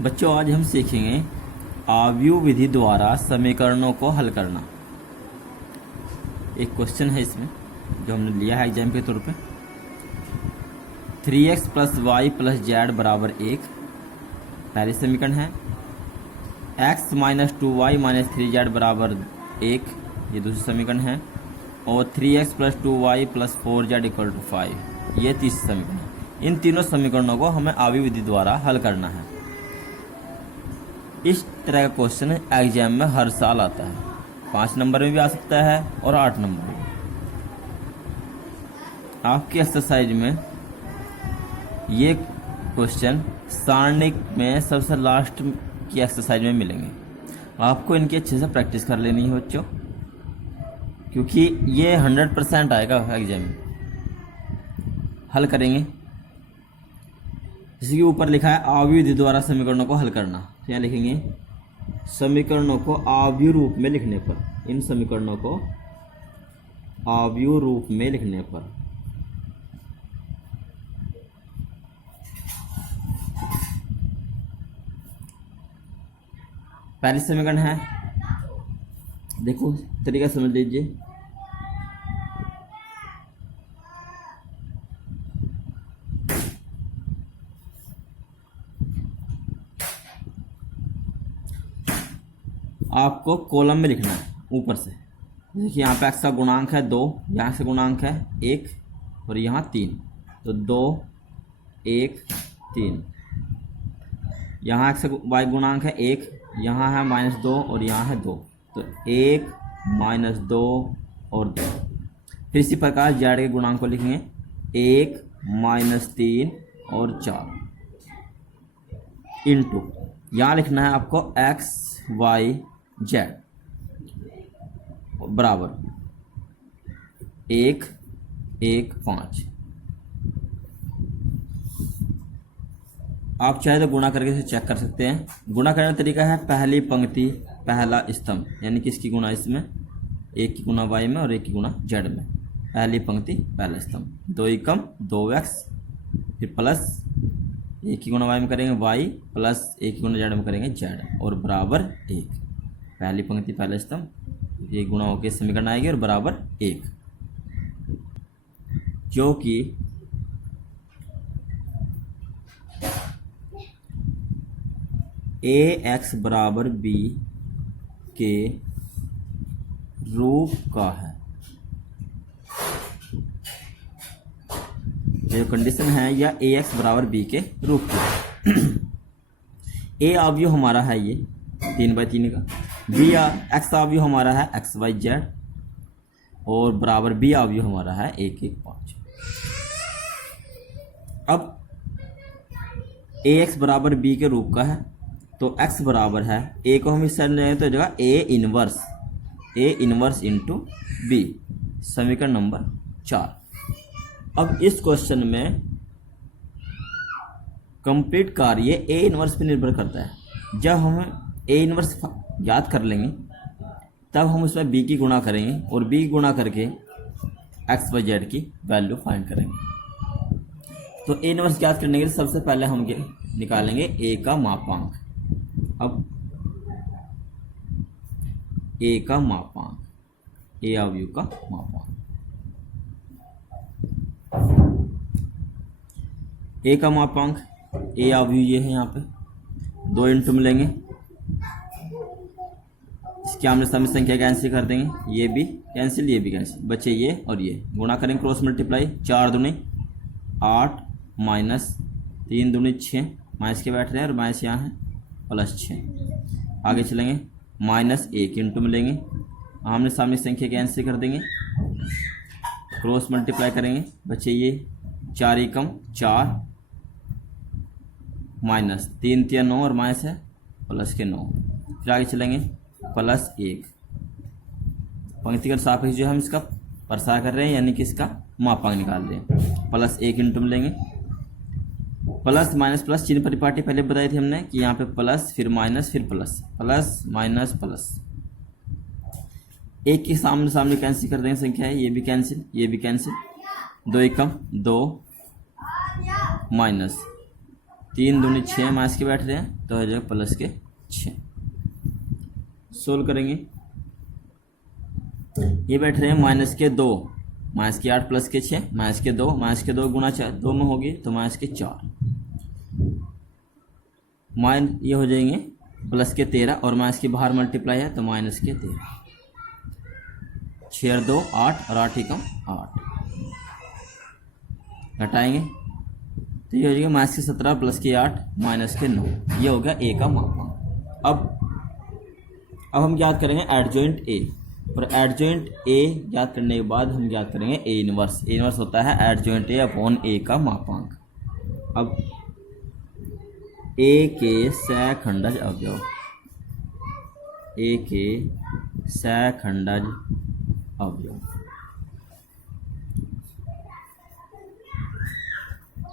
बच्चों आज हम सीखेंगे आव्यूह विधि द्वारा समीकरणों को हल करना। एक क्वेश्चन है इसमें जो हमने लिया है एग्जाम के तौर पे। 3x + y + z बराबर 1 पहली समीकरण है। x - 2y - 3z बराबर 1 ये दूसरी समीकरण है। और 3x + 2y + 4z = 5 ये तीसरी समीकरण है। इन तीनों समीकरणों को हमें आव्यूह विधि द्वारा हल करना है। इस तरह का क्वेश्चन एग्जाम में हर साल आता है। 5 नंबर में भी आ सकता है और 8 नंबर में। आपकी एक्सरसाइज में ये क्वेश्चन सारणी में सबसे लास्ट की एक्सरसाइज में मिलेंगे। आपको इनकी अच्छे से प्रैक्टिस कर लेनी है बच्चों, क्योंकि ये 100% आएगा एग्जाम में। हल करेंगे। जैसे कि ऊपर लिखा है आव्यूह विधि द्वारा समीकरणों को हल करना, तो यहाँ लिखेंगे समीकरणों को आव्यूह रूप में लिखने पर, इन समीकरणों को आव्यूह रूप में लिखने पर पहली समीकरण है, देखो तरीका समझ लीजिए। आपको कॉलम में लिखना है ऊपर से। देखिए यहाँ पे x का गुणांक है 2, यहाँ से गुणांक है 1 और यहाँ 3, तो 2 1 3। यहाँ x का y गुणांक है 1, यहाँ है -2 और यहाँ है 2, तो 1 -2 और 2। फिर इसी प्रकार z के गुणांक को लिखेंगे 1 -3 और 4 इंटू यहाँ लिखना है आपको x y z बराबर 1 1 5। आप चाहे तो गुणा करके इसे चेक कर सकते हैं। गुणा करने का तरीका है पहली पंक्ति पहला स्तंभ, यानी कि इसकी गुणा इसमें, 1 की गुणा y में और 1 की गुणा z में। पहली पंक्ति पहला स्तंभ, 2 एकम 2x, फिर प्लस 1 की गुणा y में करेंगे y, प्लस 1 की गुणा z में करेंगे z और बराबर 1। पहली पंक्ति पहला स्तंभ, ये गुणा होकर समीकरण आएगी और बराबर 1, जो कि ax बराबर b के रूप का है। जो कंडीशन है यह ax बराबर b के रूप की है। a आव्यूह हमारा है ये 3/3 का, b x आव्यूह हमारा है xyz और बराबर b आव्यूह हमारा है 1 1 5। अब ax बराबर b के रूप का है, तो x बराबर है a को हम इस साइड लेंगे तो जगह a इनवर्स इंटू b, समीकरण नंबर 4। अब इस क्वेश्चन में कंप्लीट कार्य a इनवर्स पर निर्भर करता है। जब हम a इनवर्स याद कर लेंगे तब हम उसमें b की गुणा करेंगे और b की गुणा करके x y z की वैल्यू फाइंड करेंगे। तो a इनवर्स याद करने के लिए सबसे पहले हम निकालेंगे a का मापांक। अब a का मापांक, a आव्यूह का मापांक, a का मापांक a आव्यूह ये है, यहाँ पे 2 इंटू मिलेंगे, इसके आमने सामने संख्या कैंसिल कर देंगे, ये भी कैंसिल ये भी कैंसिल, बचे ये और ये, गुणा करेंगे क्रॉस मल्टीप्लाई, 4 दूनी 8 माइनस 3 दूनी 6, माइनस के बैठ रहे हैं और माइनस यहाँ है +6। आगे चलेंगे -1 इंटू मिलेंगे, आमने सामने संख्या कैंसिल कर देंगे, क्रॉस मल्टीप्लाई करेंगे, बचे ये 4 एकम 4 माइनस 3 3 9 और माइनस है प्लस के 9। फिर आगे चलेंगे +1, पंक्ति का सापेक्ष जो हम इसका प्रसार कर रहे हैं, यानी कि इसका मापांक निकाल रहे हैं। +1 इंटू मिलेंगे, प्लस माइनस प्लस चिन्ह परिपाटी पहले बताई थी हमने कि यहाँ पे प्लस फिर माइनस फिर प्लस, प्लस माइनस प्लस। 1 के सामने सामने कैंसिल कर देंगे संख्या है, ये भी कैंसिल ये भी कैंसिल, 2 एकम 2 माइनस 3 दूनी 6 माइनस के बैठ रहे हैं तो हो जाएगा प्लस के 6। सोल्व करेंगे, ये बैठ रहे हैं माइनस के 2, माइनस के 8 प्लस के 6, माइनस के 2, माइनस के 2 गुना 4 2 में होगी तो माइनस के 4, ये हो जाएंगे प्लस के 13 और माइनस के बाहर मल्टीप्लाई है तो माइनस के 13। 6 और 2 8 और 8 एकम 8, घटाएंगे तो ये हो जाएगा माइनस के 17 प्लस के 8 माइनस के 9। ये हो गया ए का मापांक। अब हम ज्ञात करेंगे एडजॉइंट ए, और एडजॉइंट ए ज्ञात करने के बाद हम ज्ञात करेंगे ए इनवर्स। ए इनवर्स होता है एडजॉइंट ए अपॉन ए का मापांक। अब ए के सहखंडज अवयव, ए के सहखंडज अवयव।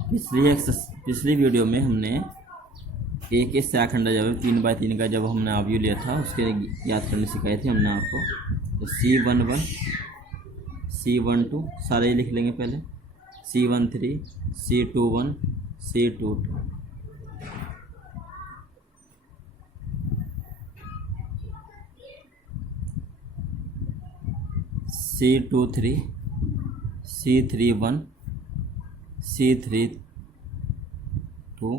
पिछली वीडियो में हमने ए के सहखंडज अवयव 3/3 का जब हमने अवयव लिया था उसके याद करने सिखाए थे हमने आपको। तो C11 C12 सारे लिख लेंगे पहले, C13 C21 C22, C23 C31 C32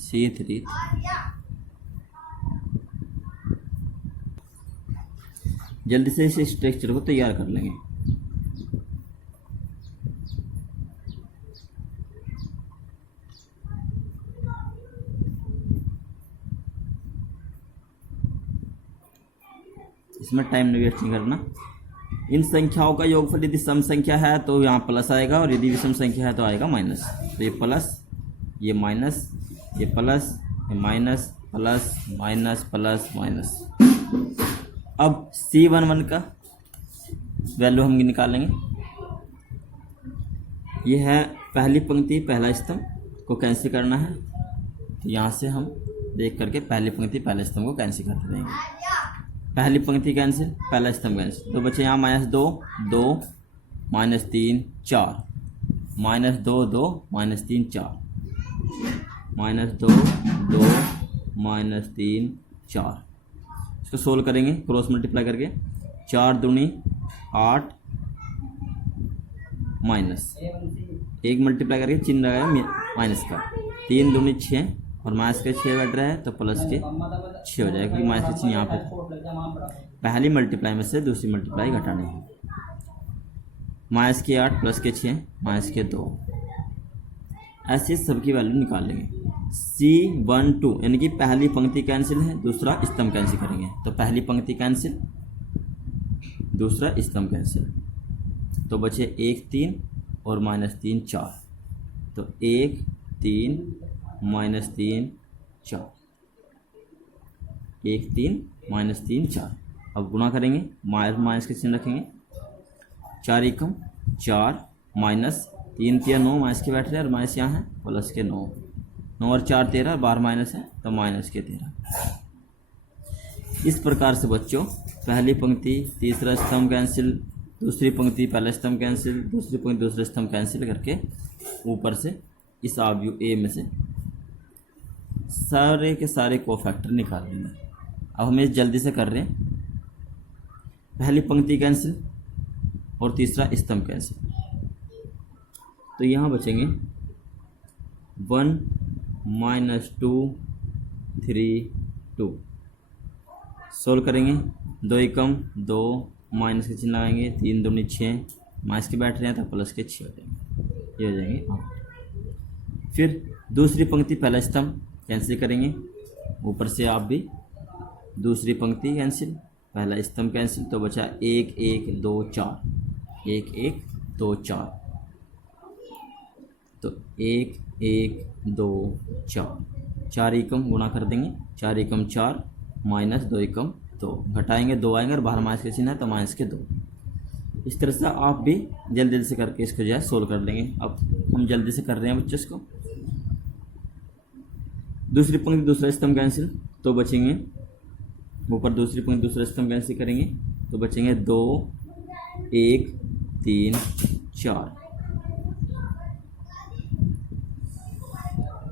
C33। जल्दी से इस स्ट्रक्चर को तैयार कर लेंगे। इसमें टाइम नहीं वेस्ट नहीं करना। इन संख्याओं का योगफल यदि सम संख्या है तो यहाँ प्लस आएगा और यदि विषम संख्या है तो आएगा माइनस। तो ये प्लस, ये माइनस, ये प्लस, ये minus, plus minus plus minus. अब C11 का वैल्यू हम निकालेंगे। ये है पहली पंक्ति पहला स्तंभ को कैंसिल करना है, तो यहाँ से हम देख करके पहली पंक्ति पहले स्तंभ को कैंसिल करते रहेंगे। पहली पंक्ति कैंसिल, पहला स्तंभ कैंसिल, तो बचे यहाँ -2 2 -3 4, -2 2 -3 4, -2 2 -3 4। इसको सोल्व करेंगे क्रॉस मल्टीप्लाई करके। 4 दूनी 8 माइनस 1 मल्टीप्लाई करके चिन्ह लगाया माइनस का। 3 दूनी 6 और माइनस के 6 बैठ रहा है तो प्लस के 6 हो जाएगा, क्योंकि माइनस के चिन्ह यहाँ पे पहली मल्टीप्लाई में से दूसरी मल्टीप्लाई घटानी है। माइनस के 8 प्लस के 6 माइनस के 2, ऐसे सबकी वैल्यू निकाल लेंगे। C12 यानी कि पहली पंक्ति कैंसिल है, दूसरा स्तंभ कैंसिल करेंगे। तो पहली पंक्ति कैंसिल, दूसरा स्तंभ कैंसिल, तो बचे 1 3 और -3 4। तो 1 3 -3 4, 1 3 -3 4। अब गुणा करेंगे, माइनस के चिन्ह रखेंगे। 4 एकम 4 माइनस 3 3 9 माइनस के बैठ रहे हैं और माइनस यहाँ है प्लस के 9 9 और 4 13 12 माइनस है तो माइनस के 13। इस प्रकार से बच्चों पहली पंक्ति तीसरा स्तंभ कैंसिल, दूसरी पंक्ति पहला स्तंभ कैंसिल, दूसरी पंक्ति दूसरा स्तंभ कैंसिल करके ऊपर से इस अवयव ए में से सारे के सारे कोफैक्टर निकाल लेंगे। अब हम इस जल्दी से कर रहे हैं। पहली पंक्ति कैंसिल और तीसरा स्तंभ कैंसिल, तो यहाँ बचेंगे 1 -2 3 2। सोल्व करेंगे, 2 एकम 2 माइनस के चिन्ह लगाएंगे, 3 दूनी 6 माइनस के बैठ रहे हैं तो प्लस के 6 हो जाएंगे, ये हो जाएंगे 8। फिर दूसरी पंक्ति पहला स्तंभ कैंसिल करेंगे, ऊपर से आप भी दूसरी पंक्ति कैंसिल पहला स्तंभ कैंसिल, तो बचा 1 1 2 4 1 1 2 4। तो 1 1 2 4 4 एकम गुणा कर देंगे, 4 एकम 4 माइनस 2 एकम 2, घटाएंगे 2 आएंगे और बाहर माइनस के चिन्ह है तो माइनस के 2। इस तरह से आप भी जल्दी जल्दी से करके इसको जो है सोल्व कर लेंगे। अब हम जल्दी से कर रहे हैं बच्चों इसको। दूसरी पंक्ति दूसरा स्तंभ कैंसिल, तो बचेंगे ऊपर दूसरी पंक्ति दूसरा स्तंभ कैंसिल करेंगे तो बचेंगे 2 1 3 4।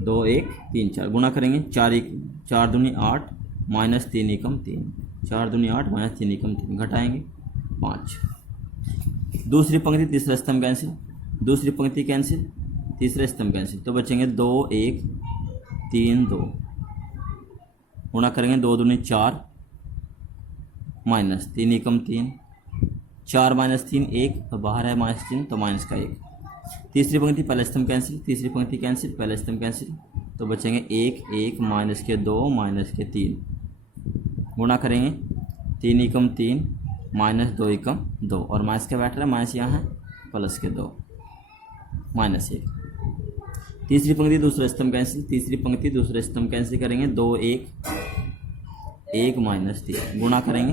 2 1 3 4 गुणा करेंगे, 4 दूनी 8 माइनस 3 एकम 3, 4 दूनी 8 माइनस 3 एकम 3, घटाएंगे 5। दूसरी पंक्ति तीसरा स्तंभ कैंसिल, दूसरी पंक्ति कैंसिल, तीसरा स्तंभ कैंसिल, तो बचेंगे 2 1 3 2, गुणा करेंगे 2 दूनी 4 माइनस 3 एकम 3, 4 माइनस 3 1, तो बाहर है माइनस 3 तो माइनस का 1। तीसरी पंक्ति पहला स्तंभ कैंसिल, तीसरी पंक्ति कैंसिल, पहला स्तंभ कैंसिल, तो बचेंगे 1 1 माइनस के 2 माइनस के 3, गुणा करेंगे 3 एकम 3 माइनस 2 एकम 2, और माइनस का बैठ रहा है माइनस यहाँ है प्लस के 2 माइनस 1। तीसरी पंक्ति दूसरा स्तंभ कैंसिल, तीसरी पंक्ति दूसरा स्तंभ कैंसिल करेंगे, 2 1 1 माइनस 3, गुणा करेंगे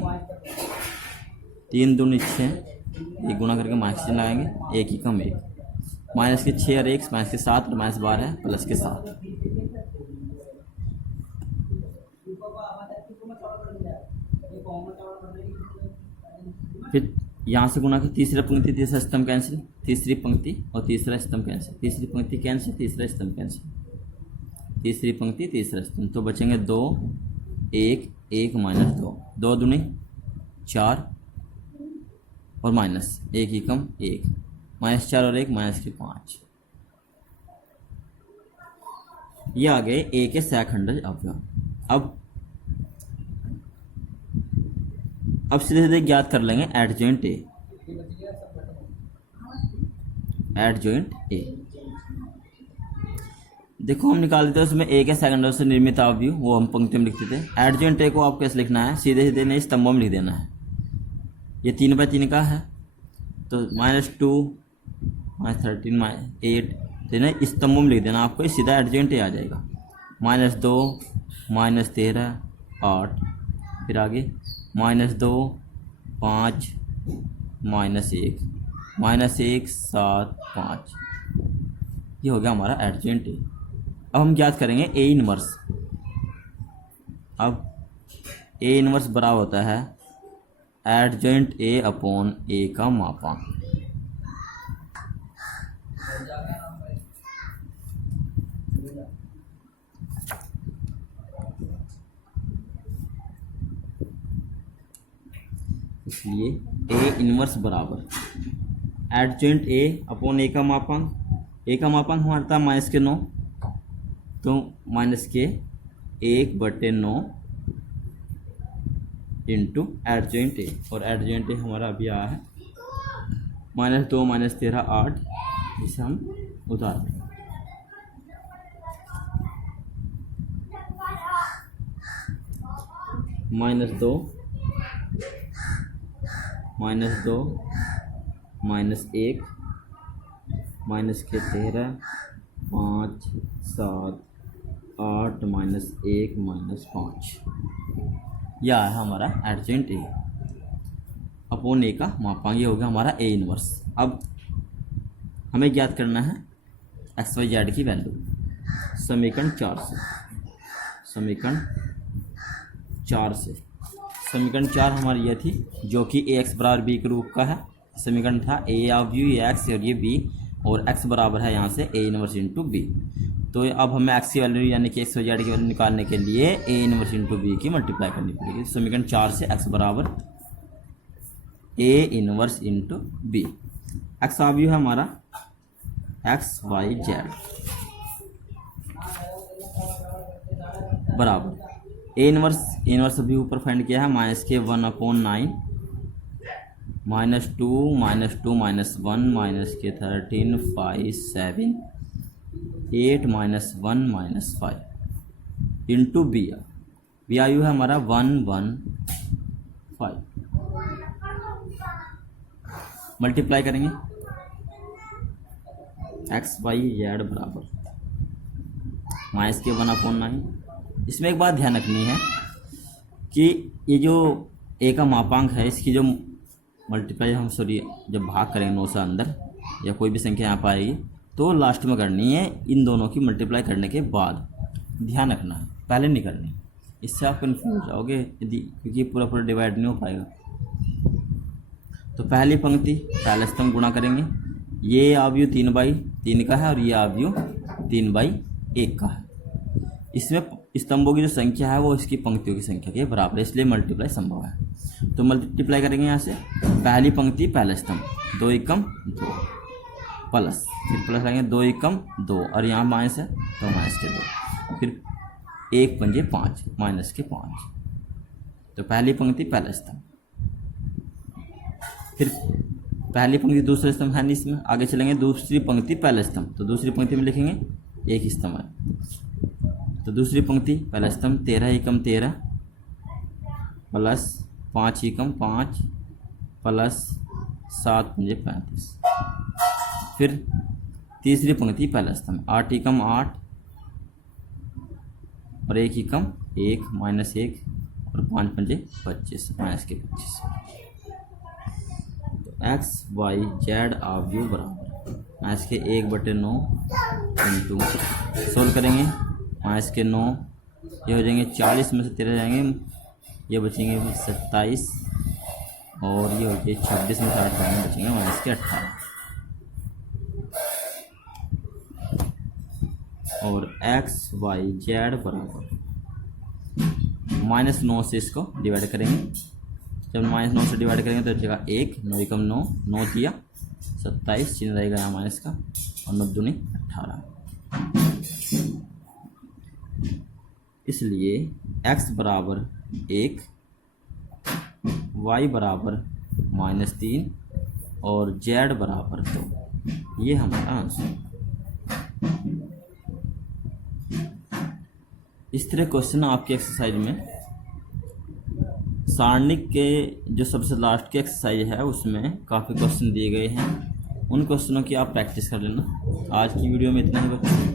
3 दूनी 6, 1 गुणा करके माइनस 3 लगाएंगे, 1 एकम 1, माइनस के 6 और 1 माइनस के 7 और माइनस 12 है प्लस के 7। फिर यहाँ से गुणा की तीसरा पंक्ति तीसरा स्तंभ कैंसिल, तीसरी पंक्ति और तीसरा स्तंभ कैंसिल, तीसरी पंक्ति कैंसिल, तीसरा स्तंभ कैंसिल, तीसरी पंक्ति तीसरा स्तंभ, तो बचेंगे 2 1 1 माइनस 2, 2 दूनी 4 और माइनस 1 एकम 1, माइनस 4 और 1 माइनस के 5। ये आ गए ए के सहखंडज अवयव। अब सीधे सीधे ज्ञात कर लेंगे एडजॉइंट ए, एडजॉइंट ए। देखो हम निकाल देते हैं उसमें ए के सेकंड से निर्मित अवयव, वो हम पंक्ति में लिखते थे। एडजॉइंट ए को आप कैसे लिखना है, सीधे सीधे नहीं स्तंभों में लिख देना है। ये 3 बाई 3 का है तो -2 -13 -8 देना, स्तंभों में लिख देना, आपको सीधा एडजॉइंट ए आ जाएगा। -2 -13 8, फिर आगे -2 5 -1 -1 7 5, ये हो गया हमारा एडजॉइंट ए। अब हम ज्ञात करेंगे ए इनवर्स। अब ए इनवर्स बराबर होता है एडजॉइंट ए अपॉन ए का मापांक। इसलिए ए इनवर्स बराबर एडजॉइंट ए अपॉन ए का मापांक। ए का मापांक हमारा था -9, तो -1/9 इंटू एडजॉइंट ए, और एडजॉइंट ए हमारा अभी आया है -2 -13 8, जिसे हम उतार देंगे। -2 -2 -1 माइनस के 13 5 7 8 -1 -5, यह है हमारा एडजॉइंट ए अपॉन ए का मापांक। ये हो गया हमारा ए इनवर्स। अब हमें ज्ञात करना है एक्स वाई जेड की वैल्यू समीकरण 4 से। समीकरण 4 हमारी यह थी, जो कि ए एक्स बराबर बी के रूप का है। समीकरण था ए ऑफ यू, ये एक्स और ये बी, और एक्स बराबर है यहाँ से ए इनवर्स इंटू बी। तो अब हमें एक्स की वैल्यू यानी कि एक्स वाई जेड की वैल्यू निकालने के लिए ए इनवर्स इंटू बी की मल्टीप्लाई करनी पड़ेगी। समीकरण 4 से एक्स बराबर A inverse into B. X ऑब्यू है हमारा एक्स वाई जेड बराबर ए इनवर्स अभी ऊपर फाइंड किया है -1/9 -2 -2 -1 -13 5 7 8 -1 -5 इंटू बी। बी आयु है हमारा 1 1 5। मल्टीप्लाई करेंगे एक्स वाई जेड बराबर -1/9। इसमें एक बात ध्यान रखनी है कि ये जो ए का मापांक है, इसकी जो मल्टीप्लाई हम जब भाग करेंगे 9 से अंदर या कोई भी संख्या यहाँ पर आएगी तो लास्ट में करनी है, इन दोनों की मल्टीप्लाई करने के बाद। ध्यान रखना है, पहले नहीं करनी, इससे आप कन्फ्यूज हो जाओगे यदि, क्योंकि पूरा डिवाइड नहीं हो पाएगा। तो पहली पंक्ति पहले स्तंभ गुणा करेंगे, ये आव्यू 3/3 का है और ये आव्यू 3/3 1 का है। इसमें स्तंभों की जो संख्या है वो इसकी पंक्तियों की संख्या के बराबर है, इसलिए मल्टीप्लाई संभव है। तो मल्टीप्लाई करेंगे यहाँ से, पहली पंक्ति पहला स्तंभ 2 एकम 2 प्लस, फिर प्लस लगाएंगे 2 एकम 2 और यहाँ माइनस है तो माइनस के 2, फिर 1 पंजे 5 माइनस के 5। तो पहली पंक्ति पहला स्तंभ, फिर पहली पंक्ति दूसरा स्तंभ है नहीं इसमें, आगे चलेंगे दूसरी पंक्ति पहला स्तंभ, तो दूसरी पंक्ति में लिखेंगे एक स्तंभ है। तो दूसरी पंक्ति पहला स्तंभ 13 एकम 13 प्लस 5 एकम 5 प्लस 7 पंजे 35। फिर तीसरी पंक्ति पहला स्तंभ 8 एकम 8 और 1 एकम 1 माइनस 1 और 5 पंजे 25 माइनस के 25। तो X Y Z of U बराबर माइनस के 1/9 इंटू, सोल्व करेंगे माइनस के 9, ये हो जाएंगे 40 में से 13 जाएंगे, ये बचेंगे 27 और ये हो जाए 26 में से 8 जाएंगे, बचेंगे माइनस के 18। और एक्स वाई जेड बराबर -9 से इसको डिवाइड करेंगे, जब -9 से डिवाइड करेंगे तो बचेगा 1 9 एकम 9 9 दिया 27, चिन्ह रहेगा यहाँ माइनस का, और 9 दूनी 18। इसलिए x बराबर 1, y बराबर -3 और z बराबर 2, ये हमारा आंसर। इस तरह क्वेश्चन आपके एक्सरसाइज में सारणिक के जो सबसे लास्ट की एक्सरसाइज है उसमें काफ़ी क्वेश्चन दिए गए हैं, उन क्वेश्चनों की आप प्रैक्टिस कर लेना। आज की वीडियो में इतना ही बच्चों।